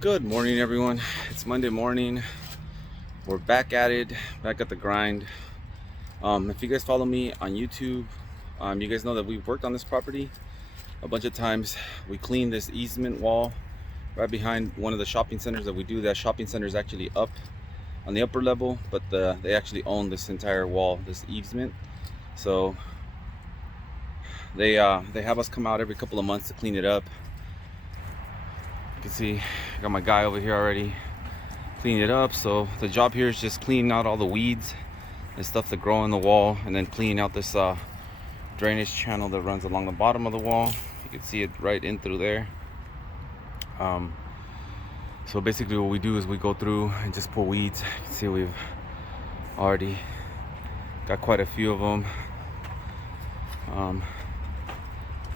Good morning, everyone. It's Monday morning. We're back at it, back at the grind. If you guys follow me on YouTube, you guys know that we've worked on this property a bunch of times. We cleaned this easement wall right behind one of the shopping centers that we do. That shopping center is actually up on the upper level, but they actually own this entire wall, this easement. So they have us come out every couple of months to clean it up. You can see I got my guy over here already cleaning it up. So the job here is just cleaning out all the weeds and stuff that grow in the wall, and then cleaning out this drainage channel that runs along the bottom of the wall. You can see it right in through there. So basically what we do is we go through and just pull weeds. You can see we've already got quite a few of them.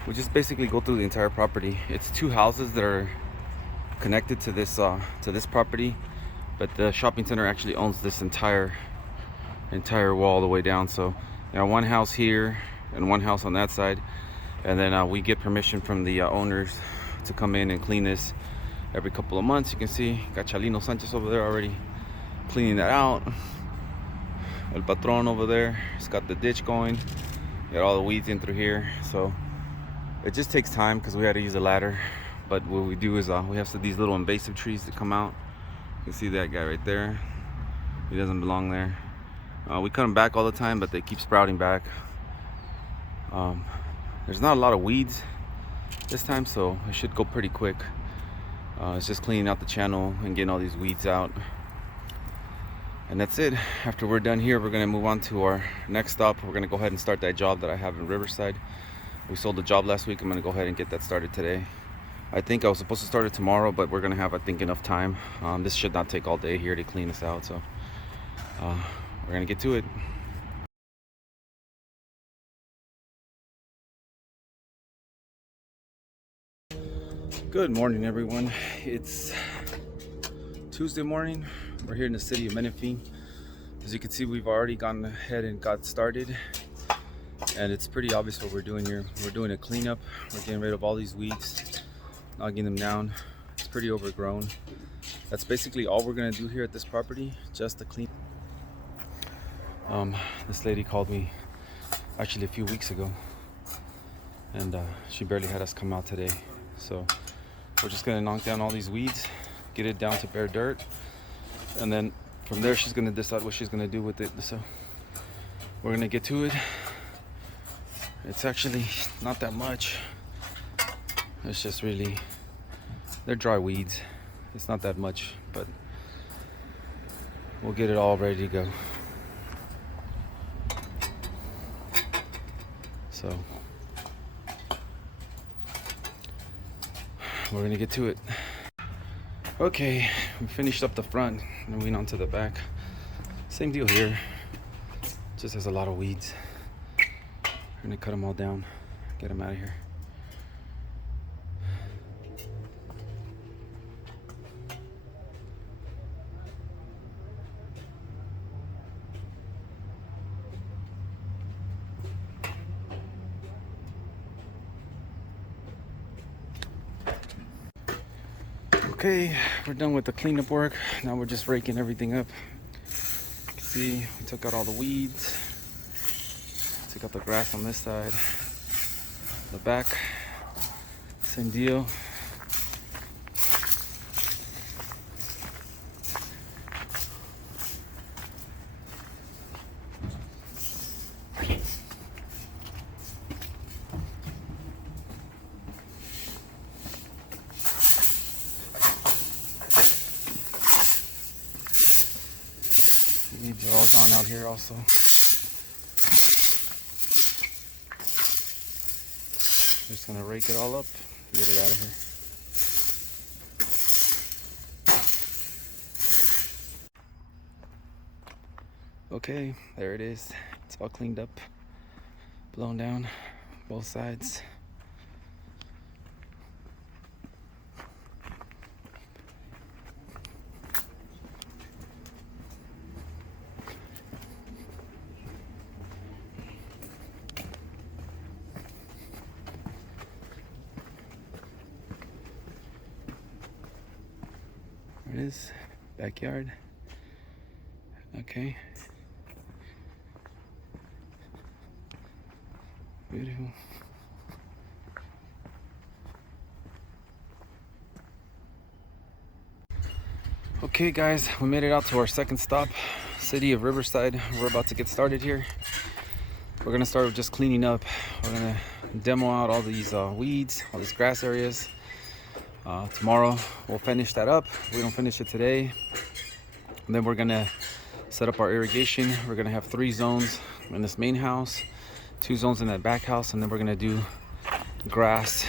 We just basically go through the entire property. It's two houses that are connected to this property, but the shopping center actually owns this entire wall all the way down. So there are one house here and one house on that side, and then we get permission from the owners to come in and clean this every couple of months. You can see got Chalino Sanchez over there already cleaning that out. El Patron over there, he's got the ditch going, got all the weeds in through here. So it just takes time because we had to use a ladder. But what we do is we have these little invasive trees that come out. You can see that guy right there. He doesn't belong there. We cut them back all the time, but they keep sprouting back. There's not a lot of weeds this time, so it should go pretty quick. It's just cleaning out the channel and getting all these weeds out. And that's it. After we're done here, we're gonna move on to our next stop. We're gonna go ahead and start that job that I have in Riverside. We sold the job last week. I'm gonna go ahead and get that started today. I think I was supposed to start it tomorrow, but we're gonna have, I think, enough time. This should not take all day here to clean this out, so we're gonna get to it. Good morning, everyone. It's Tuesday morning. We're here in the city of Menifee. As you can see, we've already gone ahead and got started, and it's pretty obvious what we're doing here. We're doing a cleanup. We're getting rid of all these weeds, knocking them down. It's pretty overgrown. That's basically all we're gonna do here at this property, just to clean. This lady called me actually a few weeks ago, and she barely had us come out today. So we're just gonna knock down all these weeds, get it down to bare dirt, and then from there she's gonna decide what she's gonna do with it. So we're gonna get to it. It's actually not that much. It's just really, they're dry weeds. It's not that much, but we'll get it all ready to go. So we're gonna get to it. Okay, we finished up the front and went on to the back. Same deal here, just has a lot of weeds. We're gonna cut them all down, get them out of here. Okay, we're done with the cleanup work. Now we're just raking everything up. You can see we took out all the weeds. Took out the grass on this side. The back, same deal. Weeds are all gone out here also. Just gonna rake it all up, get it out of here. Okay, there it is. It's all cleaned up, blown down, both sides. There it is, backyard. Okay. Beautiful. Okay guys, we made it out to our second stop, city of Riverside. We're about to get started here. We're gonna start with just cleaning up. We're gonna demo out all these weeds, all these grass areas. Tomorrow we'll finish that up. We don't finish it today. And then we're gonna set up our irrigation. We're gonna have 3 zones in this main house, 2 zones in that back house, and then we're gonna do grass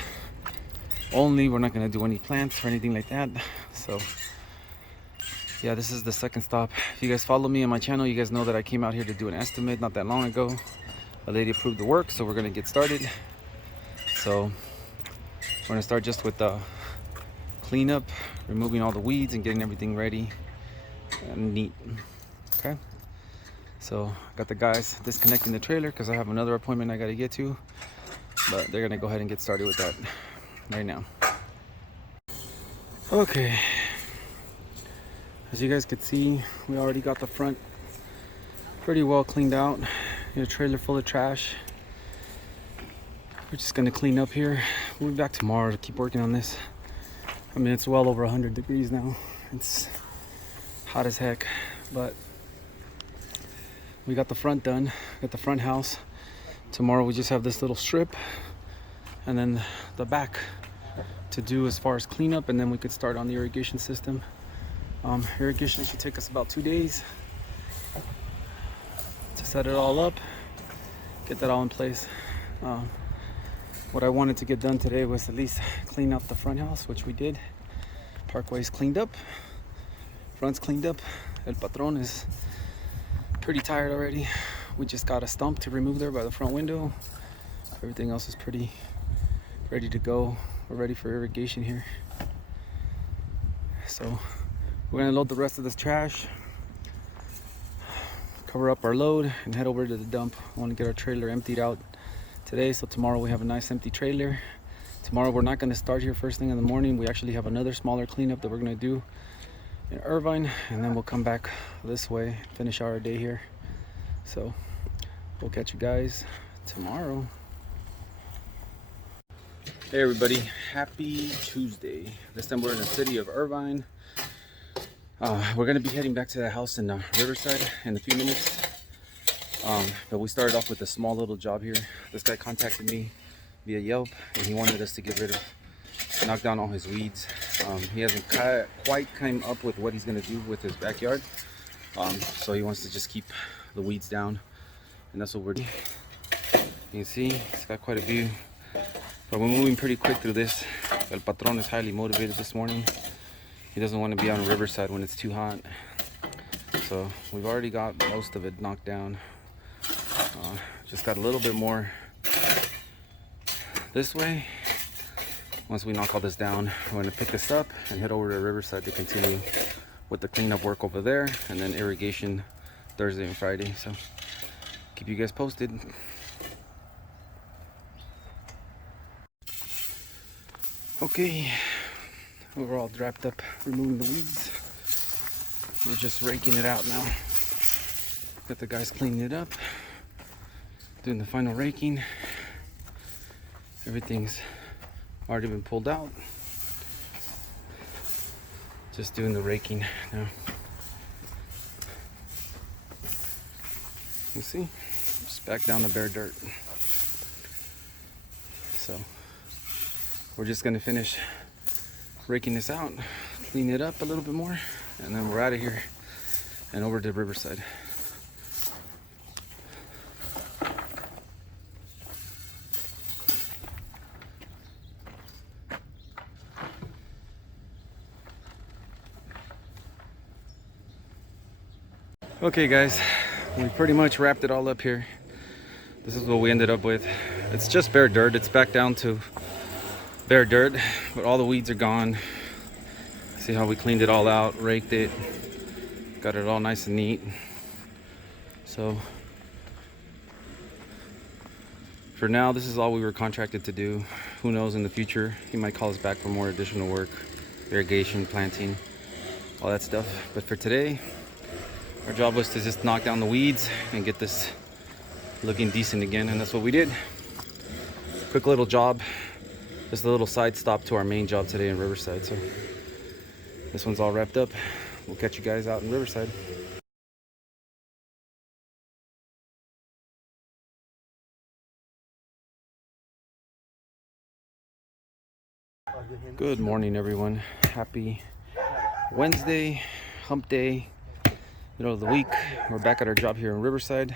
only. We're not gonna do any plants or anything like that. So yeah, this is the second stop. If you guys follow me on my channel, you guys know that I came out here to do an estimate not that long ago. A lady approved the work, so we're gonna get started. So we're gonna start just with the cleanup, removing all the weeds and getting everything ready and neat. Okay, so got the guys disconnecting the trailer because I have another appointment I gotta get to, but they're gonna go ahead and get started with that right now. Okay, as you guys can see, we already got the front pretty well cleaned out. A trailer full of trash. We're just gonna clean up here. We'll be back tomorrow to keep working on this. I mean, it's well over 100 degrees now. It's hot as heck, but we got the front done, got the front house. Tomorrow we just have this little strip and then the back to do as far as cleanup, and then we could start on the irrigation system. Irrigation should take us about 2 days to set it all up, get that all in place. What I wanted to get done today was at least clean up the front house, which we did. Parkway's cleaned up, front's cleaned up. El Patron is pretty tired already. We just got a stump to remove there by the front window. Everything else is pretty ready to go. We're ready for irrigation here. So we're gonna load the rest of this trash, cover up our load, and head over to the dump. I want to get our trailer emptied out today, so tomorrow we have a nice empty trailer. Tomorrow we're not going to start here first thing in the morning. We actually have another smaller cleanup that we're going to do in Irvine, and then we'll come back this way, finish our day here. So we'll catch you guys tomorrow. Hey everybody, happy Tuesday. This time we're in the city of Irvine. We're going to be heading back to the house in Riverside in a few minutes. But we started off with a small little job here. This guy contacted me via Yelp, and he wanted us to get rid of, knock down all his weeds. He hasn't quite come up with what he's going to do with his backyard. So he wants to just keep the weeds down, and that's what we're doing. You can see it's got quite a view, but we're moving pretty quick through this. El Patron is highly motivated this morning. He doesn't want to be on Riverside when it's too hot. So we've already got most of it knocked down. Just got a little bit more this way. Once we knock all this down, we're going to pick this up and head over to Riverside to continue with the cleanup work over there, and then irrigation Thursday and Friday. So keep you guys posted. Okay, we're all wrapped up removing the weeds. We're just raking it out now. Got the guys cleaning it up, doing the final raking. Everything's already been pulled out. Just doing the raking now. You see, just back down the bare dirt. So we're just gonna finish raking this out, clean it up a little bit more, and then we're out of here and over to Riverside. Okay guys, we pretty much wrapped it all up here. This is what we ended up with. It's just bare dirt. It's back down to bare dirt, but all the weeds are gone. See how we cleaned it all out, raked it, got it all nice and neat. So for now, this is all we were contracted to do. Who knows, in the future he might call us back for more additional work, irrigation, planting. all that stuff. But for today, our job was to just knock down the weeds and get this looking decent again, and that's what we did. Quick little job, just a little side stop to our main job today in Riverside. So this one's all wrapped up. We'll catch you guys out in Riverside. Good morning, everyone. Happy Wednesday, hump day, middle of the week. We're back at our job here in Riverside,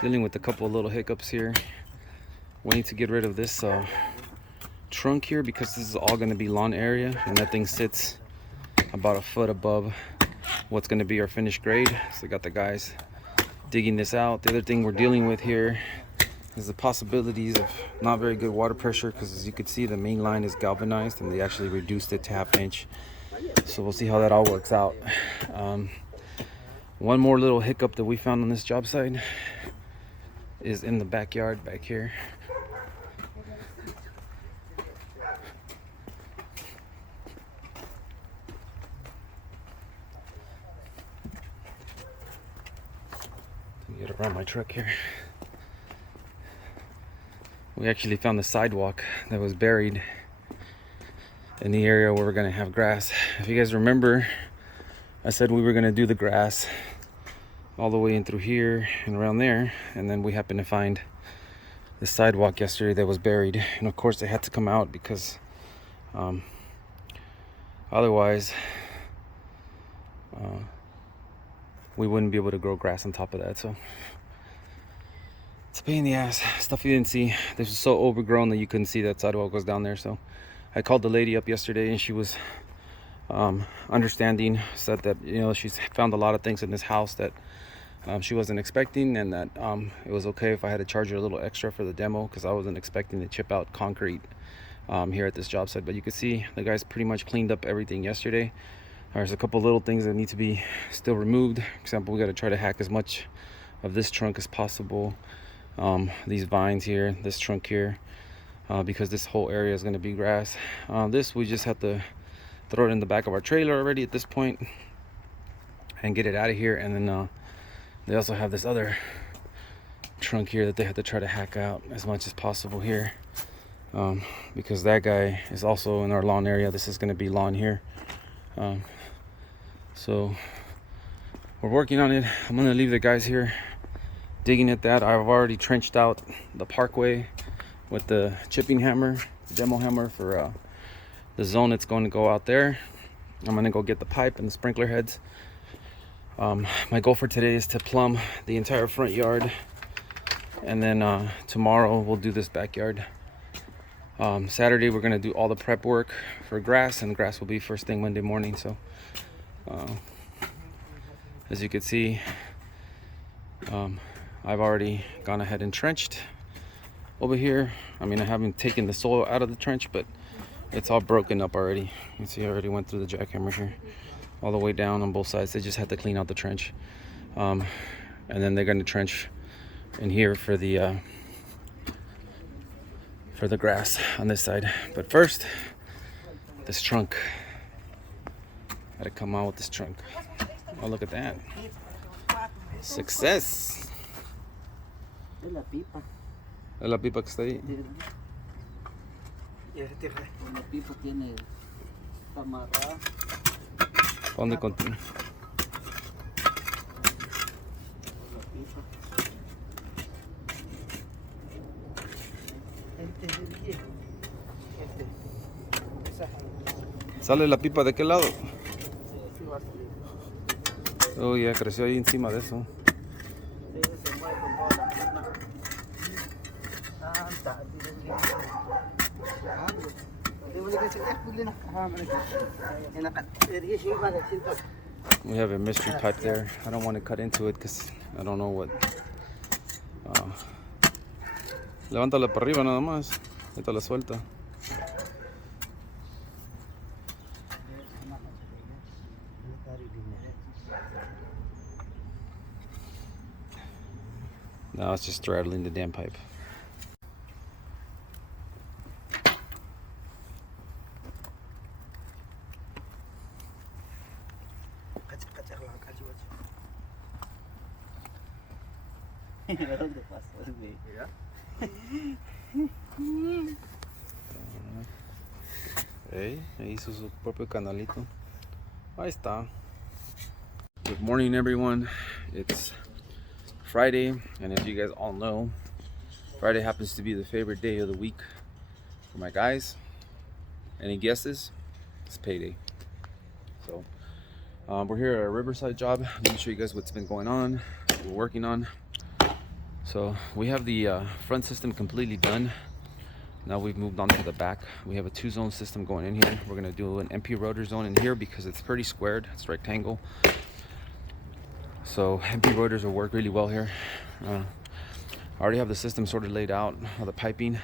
dealing with a couple of little hiccups here. Waiting to get rid of this trunk here because this is all going to be lawn area, and that thing sits about a foot above what's going to be our finished grade. So we got the guys digging this out. The other thing we're dealing with here is the possibilities of not very good water pressure, because as you can see, the main line is galvanized and they actually reduced it to 1/2 inch. So we'll see how that all works out. One more little hiccup that we found on this job site is in the backyard back here. Get around my truck here. We actually found the sidewalk that was buried in the area where we're gonna have grass. If you guys remember, I said we were gonna do the grass all the way in through here and around there, and then we happened to find the sidewalk yesterday that was buried, and of course it had to come out because otherwise we wouldn't be able to grow grass on top of that. So it's a pain in the ass. Stuff you didn't see. This was so overgrown that you couldn't see that sidewalk was down there. So I called the lady up yesterday, and she was understanding. Said that, you know, she's found a lot of things in this house that she wasn't expecting, and that it was okay if I had to charge her a little extra for the demo, because I wasn't expecting to chip out concrete here at this job site. But you can see the guys pretty much cleaned up everything yesterday. There's a couple little things that need to be still removed. For example, we got to try to hack as much of this trunk as possible. These vines here, this trunk here, because this whole area is going to be grass. This we just have to throw it in the back of our trailer already at this point and get it out of here. And then they also have this other trunk here that they have to try to hack out as much as possible here, because that guy is also in our lawn area. This is going to be lawn here. So we're working on it. I'm going to leave the guys here digging at that. I've already trenched out the parkway with the chipping hammer, demo hammer, for the zone that's going to go out there. I'm going to go get the pipe and the sprinkler heads. My goal for today is to plumb the entire front yard, and then tomorrow we'll do this backyard. Saturday we're going to do all the prep work for grass, and grass will be first thing Monday morning. So as you can see, I've already gone ahead and trenched over here. I mean, I haven't taken the soil out of the trench, but it's all broken up already. You can see I already went through the jackhammer here all the way down on both sides. They just had to clean out the trench, and then they're going to trench in here for the grass on this side. But first, this trunk. Gotta come out with this trunk. Oh, look at that. Success. Es la pipa. Es la pipa que está ahí. La pipa tiene, está amarrada. ¿Para dónde continúa? ¿Sale la pipa de qué lado? Oh, ya creció ahí encima de eso. We have a mystery pipe there. I don't want to cut into it because I don't know what. Levántala para arriba nada más. Ahorita la suelta. Now it's just straddling the damn pipe. ¿Dónde pasó el güey? Hey, hizo su propio canalito. Ahí está. Good morning, everyone. It's Friday, and as you guys all know, Friday happens to be the favorite day of the week for my guys. Any guesses? It's payday. So we're here at a riverside job. Let me show you guys what's been going on, what we're working on. So we have the front system completely done. Now we've moved on to the back. We have a 2-zone system going in here. We're gonna do an MP rotor zone in here because it's pretty squared, it's rectangle. So MP rotors will work really well here. I already have the system sort of laid out, all the piping.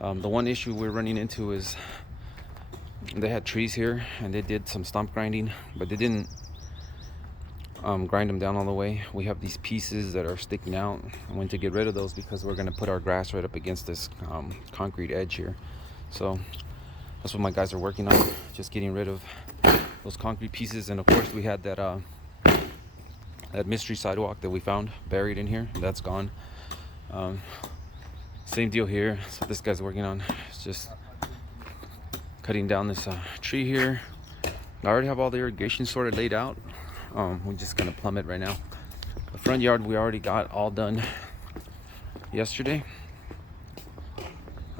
The one issue we're running into is they had trees here and they did some stump grinding, but they didn't grind them down all the way. We have these pieces that are sticking out. I went to get rid of those because we're gonna put our grass right up against this concrete edge here. So that's what my guys are working on, just getting rid of those concrete pieces. And of course we had that mystery sidewalk that we found buried in here. That's gone. Same deal here. So this guy's working on is just cutting down this tree here. I already have all the irrigation sort of laid out. We're just gonna plumb it right now. The front yard we already got all done yesterday.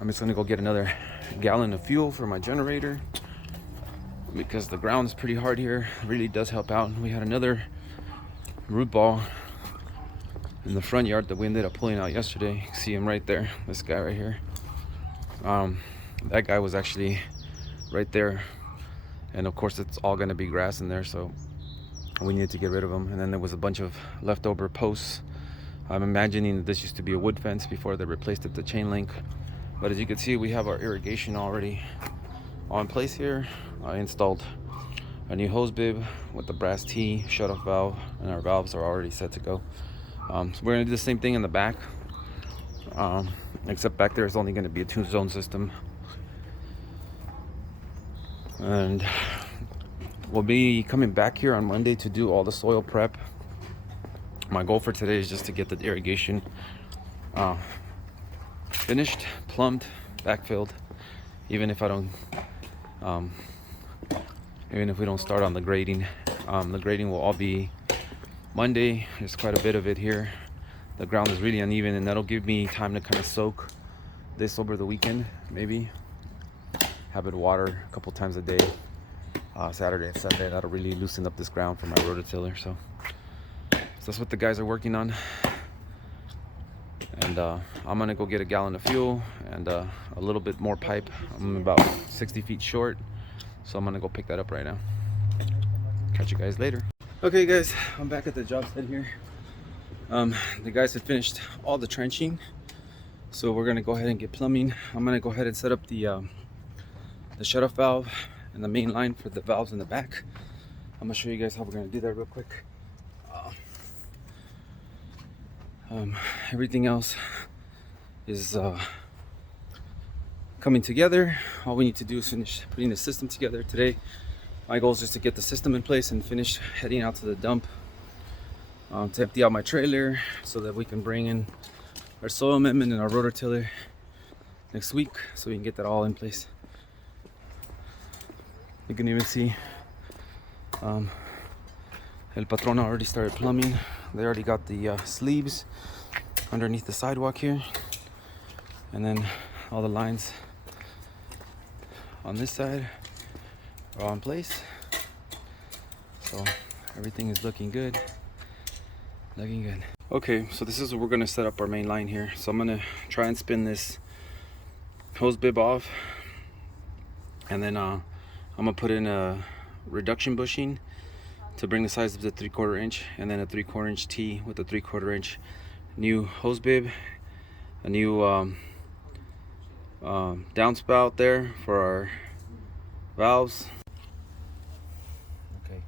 I'm just gonna go get another gallon of fuel for my generator because the ground is pretty hard here. It really does help out. We had another root ball in the front yard that we ended up pulling out yesterday. You can see him right there, this guy right here. That guy was actually right there, and of course it's all gonna be grass in there, so we needed to get rid of them. And then there was a bunch of leftover posts. I'm imagining that this used to be a wood fence before they replaced it to chain link. But as you can see, we have our irrigation already on place here. I installed a new hose bib with the brass T shut-off valve, and our valves are already set to go. So we're gonna do the same thing in the back, except back there is only gonna be a 2-zone system. And we'll be coming back here on Monday to do all the soil prep. My goal for today is just to get the irrigation finished, plumbed, backfilled. Even if I don't, even if we don't start on the grading will all be Monday. There's quite a bit of it here. The ground is really uneven, and that'll give me time to kind of soak this over the weekend. Maybe have it water a couple times a day. Saturday and Sunday. That'll really loosen up this ground for my rototiller. So that's what the guys are working on. And I'm gonna go get a gallon of fuel and a little bit more pipe. I'm about 60 feet short, so I'm gonna go pick that up right now. Catch you guys later. Okay guys, I'm back at the job site here. The guys have finished all the trenching, so we're gonna go ahead and get plumbing. I'm gonna go ahead and set up the shut-off valve and the main line for the valves in the back. I'm gonna show you guys how we're gonna do that real quick. Everything else is coming together. All we need to do is finish putting the system together today. My goal is just to get the system in place and finish heading out to the dump to empty out my trailer so that we can bring in our soil amendment and our rototiller next week, so we can get that all in place. You can even see El Patron already started plumbing. They already got the sleeves underneath the sidewalk here, and then all the lines on this side are all in place. So everything is looking good. Okay, so this is where we're gonna set up our main line here. So I'm gonna try and spin this hose bib off, and then I'm gonna put in a reduction bushing to bring the size of the 3/4 inch, and then a 3/4 inch T with a 3/4 inch new hose bib, a new downspout there for our valves. Okay.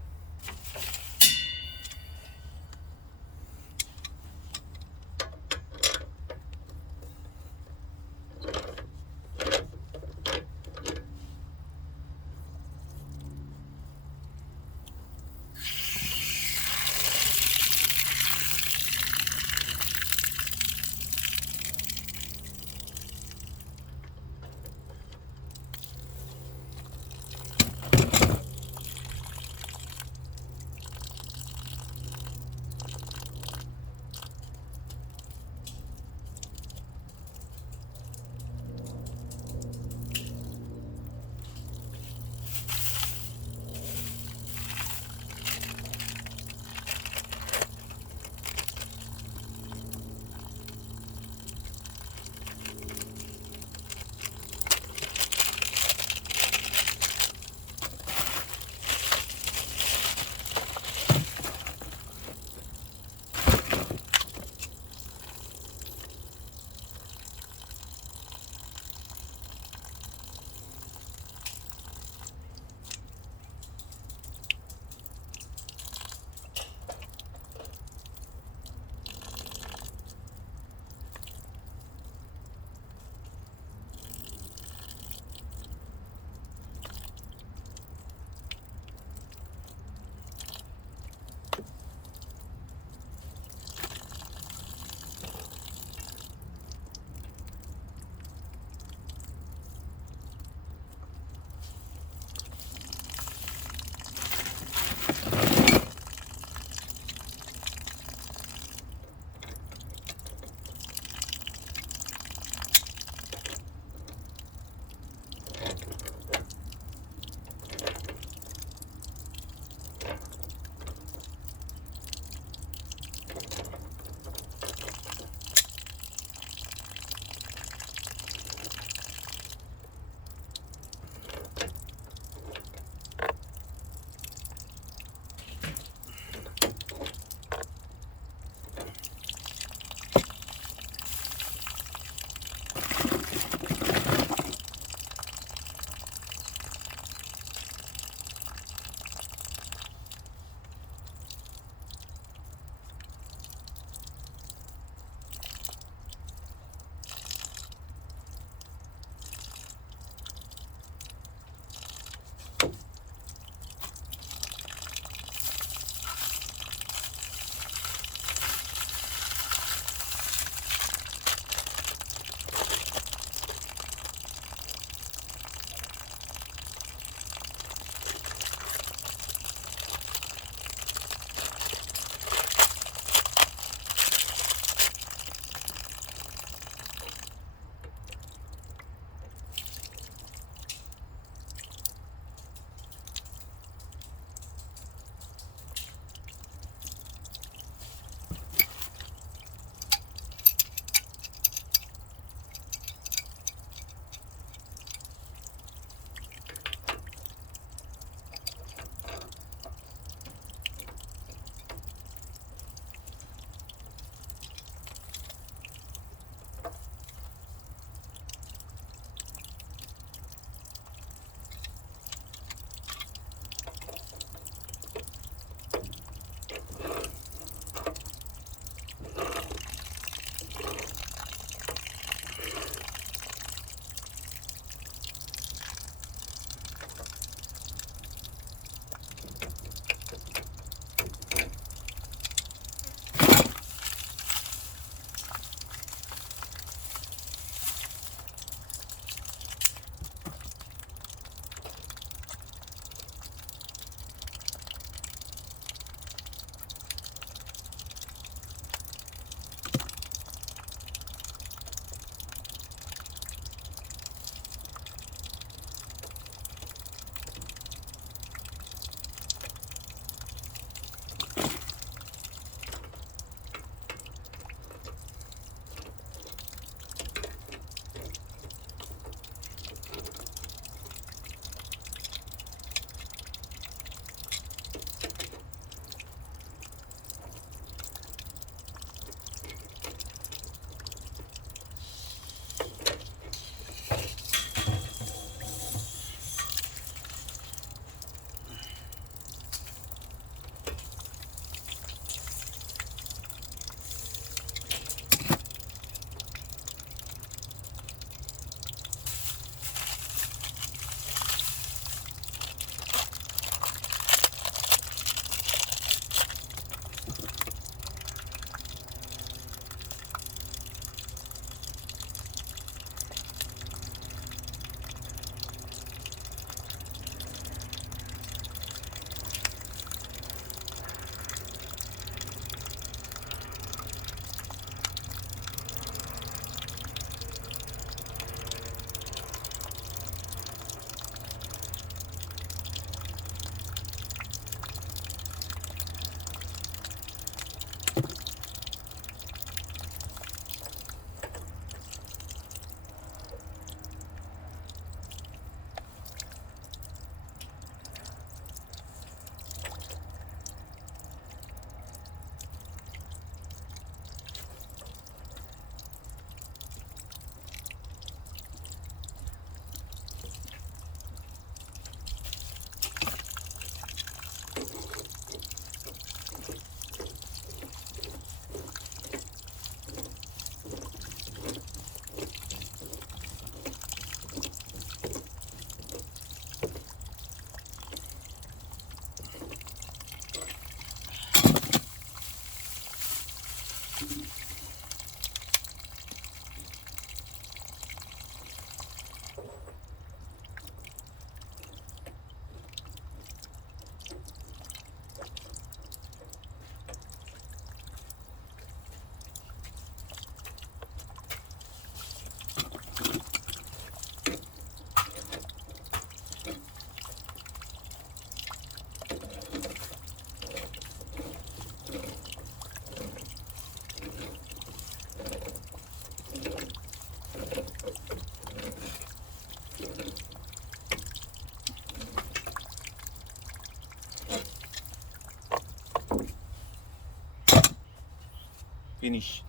Finish.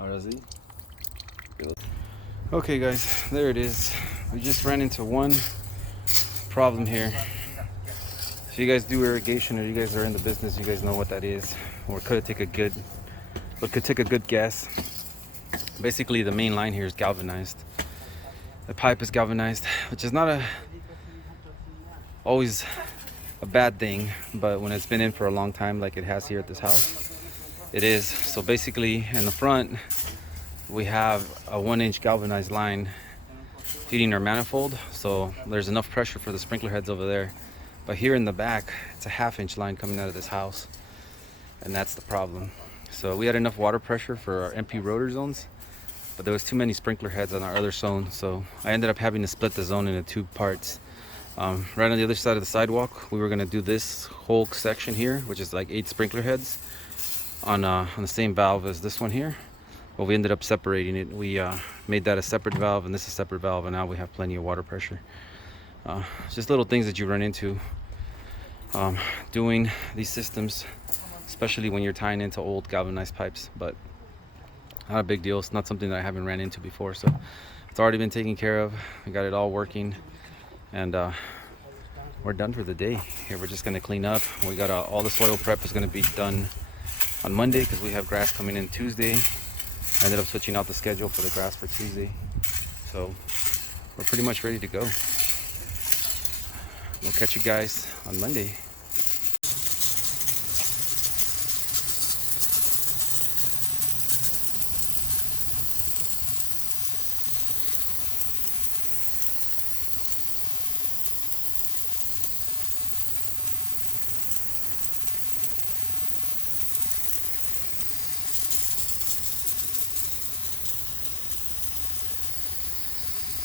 Ahora sí. Okay guys, there it is. We just ran into one problem here. If you guys do irrigation or you guys are in the business, you guys know what that is. Or could take a good guess. Basically the main line here is galvanized. The pipe is galvanized, which is not always a bad thing, but when it's been in for a long time like it has here at this house, it is. So basically in the front we have a 1-inch galvanized line feeding our manifold, so there's enough pressure for the sprinkler heads over there. But here in the back, it's a 1/2-inch line coming out of this house, and that's the problem. So we had enough water pressure for our MP rotor zones, but there was too many sprinkler heads on our other zone, so I ended up having to split the zone into 2 parts. Right on the other side of the sidewalk, we were going to do this whole section here, which is like 8 sprinkler heads on the same valve as this one here. But we ended up separating it. We made that a separate valve and this a separate valve, and now we have plenty of water pressure. Just little things that you run into doing these systems, especially when you're tying into old galvanized pipes, but not a big deal. It's not something that I haven't ran into before, so it's already been taken care of. We got it all working, and we're done for the day. Here we're just going to clean up. We got all the soil prep is going to be done on Monday because we have grass coming in Tuesday. I ended up switching out the schedule for the grass for Tuesday, so we're pretty much ready to go. We'll catch you guys on Monday.